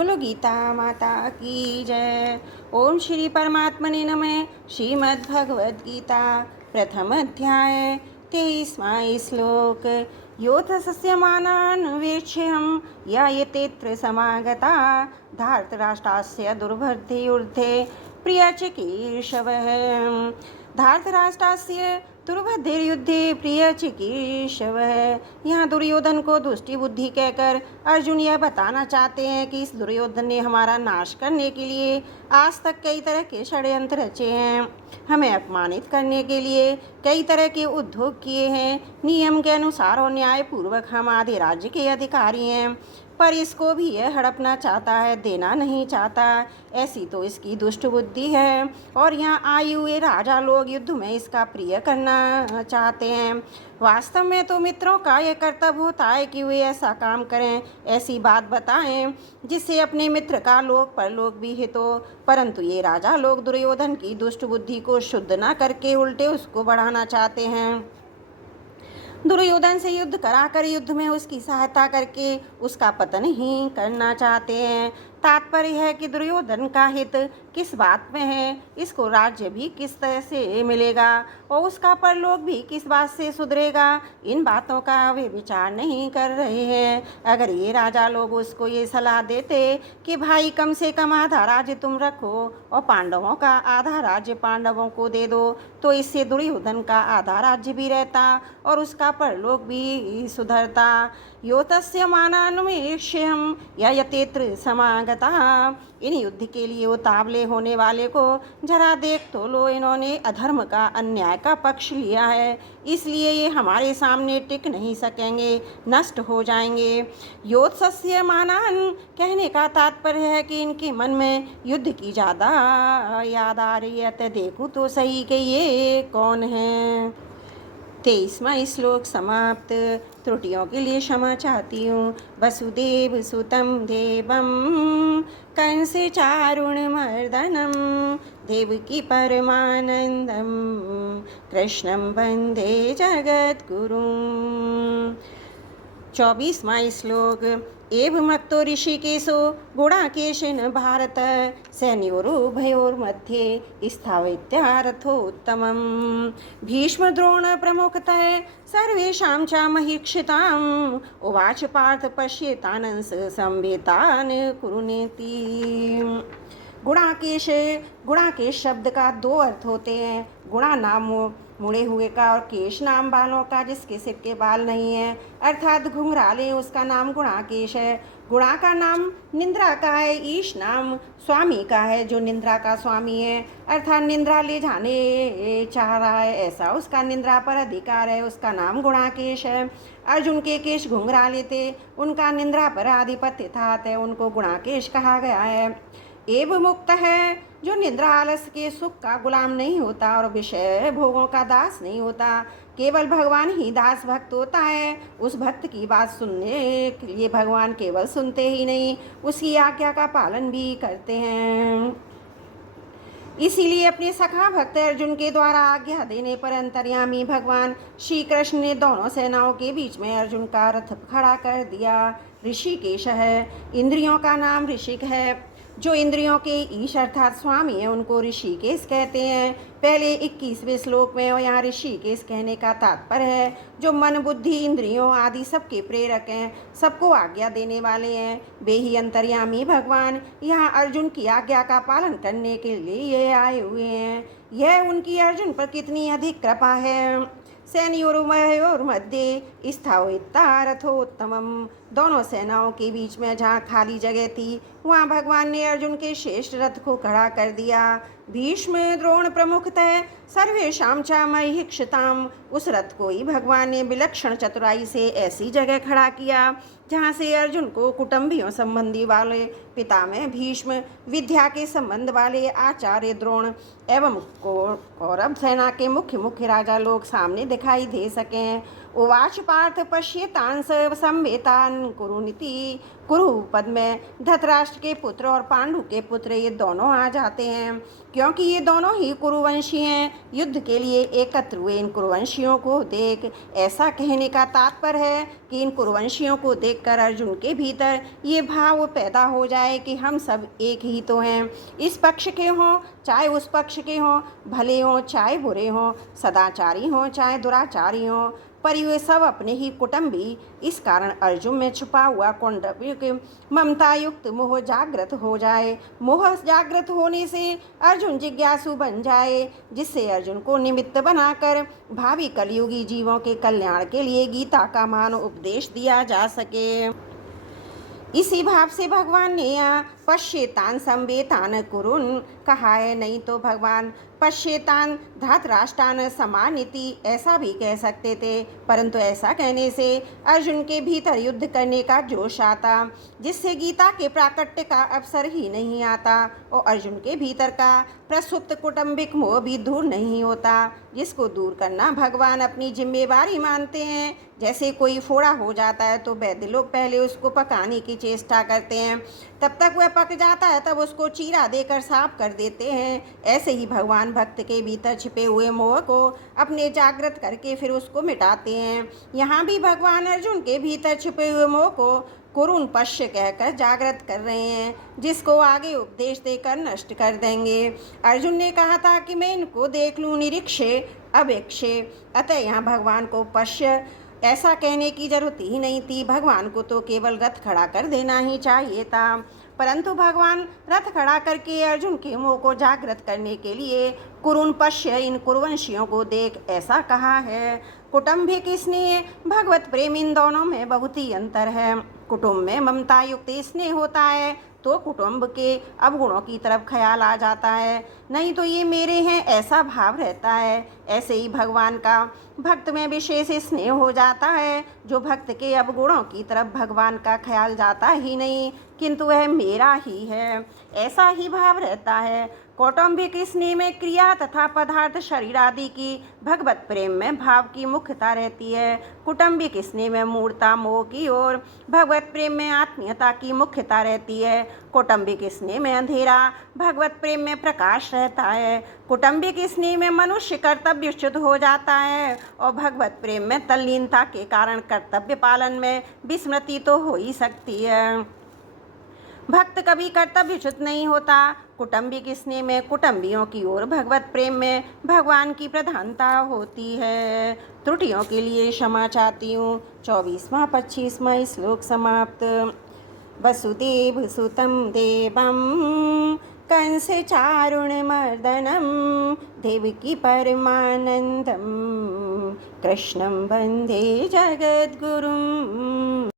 बोलो गीता माता की जय। ओम श्री परमात्मने नमः। श्रीमद्भगवद गीता प्रथम अध्याय 23वां श्लोक। योथ सस्यमानान्वेक्ष्यं यायतेऽत्र समागता धार्तराष्ट्रास्य दुर्बुद्धिर्युद्धे प्रियचिकीर्षवः। धार्तराष्ट्रास्य दुर्बुद्धिर्युद्धे प्रियचिकीर्षवः। यहाँ दुर्योधन को दुष्टि बुद्धि कहकर अर्जुन यह बताना चाहते हैं कि इस दुर्योधन ने हमारा नाश करने के लिए आज तक कई तरह के षड्यंत्र रचे हैं, हमें अपमानित करने के लिए कई तरह के उद्योग किए हैं। नियम के अनुसार और न्याय पूर्वक हम आधे राज्य के अधिकारी हैं, पर इसको भी यह हड़पना चाहता है, देना नहीं चाहता। ऐसी तो इसकी दुष्ट बुद्धि है। और यहाँ आए हुए राजा लोग युद्ध में इसका प्रिय करना चाहते हैं। वास्तव में तो मित्रों का यह कर्तव्य होता है कि वे ऐसा काम करें, ऐसी बात बताएं जिससे अपने मित्र का लोक परलोक भी हित हो। परंतु ये राजा लोग दुर्योधन की दुष्ट बुद्धि को शुद्ध न करके उल्टे उसको बढ़ाना चाहते हैं। दुर्योधन से युद्ध कराकर युद्ध में उसकी सहायता करके उसका पतन ही करना चाहते हैं। तात्पर्य है कि दुर्योधन का हित किस बात में है, इसको राज्य भी किस तरह से मिलेगा और उसका परलोक भी किस बात से सुधरेगा, इन बातों का वे विचार नहीं कर रहे हैं। अगर ये राजा लोग उसको ये सलाह देते कि भाई कम से कम आधा राज्य तुम रखो और पांडवों का आधा राज्य पांडवों को दे दो, तो इससे दुर्योधन का आधा राज्य भी रहता और उसका परलोक भी सुधरता। योतस्य मानान्वेक्ष्यं ययतेऽत्र समागता। इन युद्ध के लिए उतावले होने वाले को जरा देख तो लो, इन्होंने अधर्म का अन्याय का पक्ष लिया है, इसलिए ये हमारे सामने टिक नहीं सकेंगे, नष्ट हो जाएंगे। योत्सस्य मानान कहने का तात्पर्य है कि इनके मन में युद्ध की ज़्यादा याद आ रही है। तो देखूँ तो सही कि ये कौन है। 23वां श्लोक समाप्त। त्रुटियों के लिए क्षमा चाहती हूँ। वसुदेव सुतं देवं कंस चारुणमर्दनं देवकी परमानंदं कृष्णं वंदे जगद्गुरुं। 24वां श्लोक। एवमुक्तो ऋषिकेशो गुणाकेशेन भारत सैन्योरुभयोर्मध्ये स्थावयित्यार्थोत्तमं। भीष्मद्रोण प्रमुखतः सर्वेषां च महीक्षिताम् उवाच पार्थ पश्येतानंस संवेतान् कुरुनेति। गुणाकेश, गुणाकेश शब्द का दो अर्थ होते हैं। गुणा नाम मुड़े हुए का और केश नाम बालों का जिसके सिर के बाल नहीं है, अर्थात घुंघराले, उसका नाम गुणाकेश है। गुणा का नाम निंद्रा का है, ईश नाम स्वामी का है जो निंद्रा का स्वामी है, अर्थात निंद्रा ले जाने चाह रहा है, ऐसा उसका निंद्रा पर अधिकार है, उसका नाम गुणाकेश है। अर्जुन के केश घुंघराले थे, उनका निंद्रा पर आधिपत्य था, अतः उनको गुणाकेश कहा गया है। एव मुक्त है जो निद्रा आलस के सुख का गुलाम नहीं होता और विषय भोगों का दास नहीं होता। केवल भगवान ही दास भक्त होता है। उस भक्त की बात सुनने के लिए भगवान केवल सुनते ही नहीं, उसकी आज्ञा का पालन भी करते हैं। इसीलिए अपने सखा भक्त अर्जुन के द्वारा आज्ञा देने पर अंतर्यामी भगवान श्री कृष्ण ने दोनों सेनाओं के बीच में अर्जुन का रथ खड़ा कर दिया। ऋषिकेश है, इंद्रियों का नाम ऋषिक है। जो इंद्रियों के ईश अर्थात स्वामी है उनको ऋषिकेश कहते हैं। पहले 21वें श्लोक में और यहाँ ऋषिकेश कहने का तात्पर्य है जो मन बुद्धि इंद्रियों आदि सबके प्रेरक हैं, सबको आज्ञा देने वाले हैं, वे ही अंतर्यामी भगवान यहाँ अर्जुन की आज्ञा का पालन करने के लिए आए हुए हैं। यह उनकी अर्जुन पर कितनी अधिक कृपा है। सैन्योरुभयोर्मध्ये स्थावयित्यार्थोत्तमम्। दोनों सेनाओं के बीच में जहाँ खाली जगह थी वहाँ भगवान ने अर्जुन के श्रेष्ठ रथ को खड़ा कर दिया। भीष्म द्रोण प्रमुखतः सर्वेषां च महीक्षिताम्। उस रथ को ही भगवान ने विलक्षण चतुराई से ऐसी जगह खड़ा किया जहाँ से अर्जुन को कुटुंबियों संबंधी वाले पितामह भीष्म, विद्या के संबंध वाले आचार्य द्रोण एवं कौरव सेना के मुख्य मुख्य राजा लोग सामने दिखाई दे सकें। उवाच पार्थ पश्येतान् संवेतान् कुरुनिति। कुरु पद में धृतराष्ट्र के पुत्र और पांडु के पुत्र ये दोनों आ जाते हैं, क्योंकि ये दोनों ही कुरुवंशी हैं। युद्ध के लिए एकत्र हुए इन कुरुवंशियों को देख। ऐसा कहने का तात्पर्य है कि इन कुरुवंशियों को देखकर अर्जुन के भीतर ये भाव पैदा हो जाए कि हम सब एक ही तो हैं। इस पक्ष के हों चाहे उस पक्ष के हों, भले हों चाहे बुरे हों, सदाचारी हों चाहे दुराचारी हों, पर ये सब अपने ही कुटुंबी। इस कारण अर्जुन में छुपा हुआ कौंडव्य ममता युक्त मोह जागृत हो जाए। मोह जागृत होने से अर्जुन जिज्ञासु बन जाए, जिससे अर्जुन को निमित्त बनाकर भावी कलयुगी जीवों के कल्याण के लिए गीता का मान उपदेश दिया जा सके। इसी भाव से भगवान ने यहाँ पश्येतान संवेतान कुरुन कहा है। नहीं तो भगवान पश्येतान धृतराष्ट्रान समानिति ऐसा भी कह सकते थे, परंतु ऐसा कहने से अर्जुन के भीतर युद्ध करने का जोश आता, जिससे गीता के प्राकट्य का अवसर ही नहीं आता और अर्जुन के भीतर का प्रसुप्त कौटुंबिक मोह भी दूर नहीं होता, जिसको दूर करना भगवान अपनी जिम्मेवारी मानते हैं। जैसे कोई फोड़ा हो जाता है तो वैद्य लोग पहले उसको पकाने की चेष्टा करते हैं, तब तक वह पक जाता है तब उसको चीरा देकर साफ कर देते हैं। ऐसे ही भगवान भक्त के भीतर छिपे हुए मोह को अपने जागृत करके फिर उसको मिटाते हैं। यहाँ भी भगवान अर्जुन के भीतर छिपे हुए मोह को कुरुन पश्य कहकर जागृत कर रहे हैं, जिसको आगे उपदेश देकर नष्ट कर देंगे। अर्जुन ने कहा था कि मैं इनको देख लूँ, निरीक्षे अवेक्षे, अतः यहाँ भगवान को पश्य ऐसा कहने की जरूरत ही नहीं थी। भगवान को तो केवल रथ खड़ा कर देना ही चाहिए था, परंतु भगवान रथ खड़ा करके अर्जुन के मोह को जागृत करने के लिए कुरुन पश्य इन कुरुवंशियों को देख ऐसा कहा है। कुटुंबिक स्नेह भगवत प्रेम इन दोनों में बहुत ही अंतर है। कुटुंब में ममता युक्त स्नेह होता है तो कुटुंब के अवगुणों की तरफ ख्याल आ जाता है, नहीं तो ये मेरे हैं ऐसा भाव रहता है। ऐसे ही भगवान का भक्त में विशेष स्नेह हो जाता है, जो भक्त के अवगुणों की तरफ भगवान का ख्याल जाता ही नहीं, किंतु वह मेरा ही है ऐसा ही भाव रहता है। कौटुंबिक स्नेह में क्रिया तथा पदार्थ शरीर आदि की, भगवत प्रेम में भाव की मुख्यता रहती है। कुटुंबिक स्नेह में मूर्ता मोह की ओर, भगवत प्रेम में आत्मीयता की मुख्यता रहती है। कौटुंबिक स्नेह में अंधेरा, भगवत प्रेम में प्रकाश रहता है। कौटुंबिक स्नेह में मनुष्य कर्तव्यच्युत हो जाता है और भगवत प्रेम में तल्लीनता के कारण कर्तव्य पालन में विस्मृति तो हो ही सकती है। भक्त कभी कर्तव्यच्युत नहीं होता। कौटुंबिक स्नेह में कुटुंबियों की ओर, भगवत प्रेम में भगवान की प्रधानता होती है। त्रुटियों के लिए क्षमा चाहती हूँ। 24वां 25वां श्लोक समाप्त। वसुदेव सुतं देवं कंस चारुणमर्दनं देवकी परमानंदं कृष्णं वंदे जगद्गुरुं।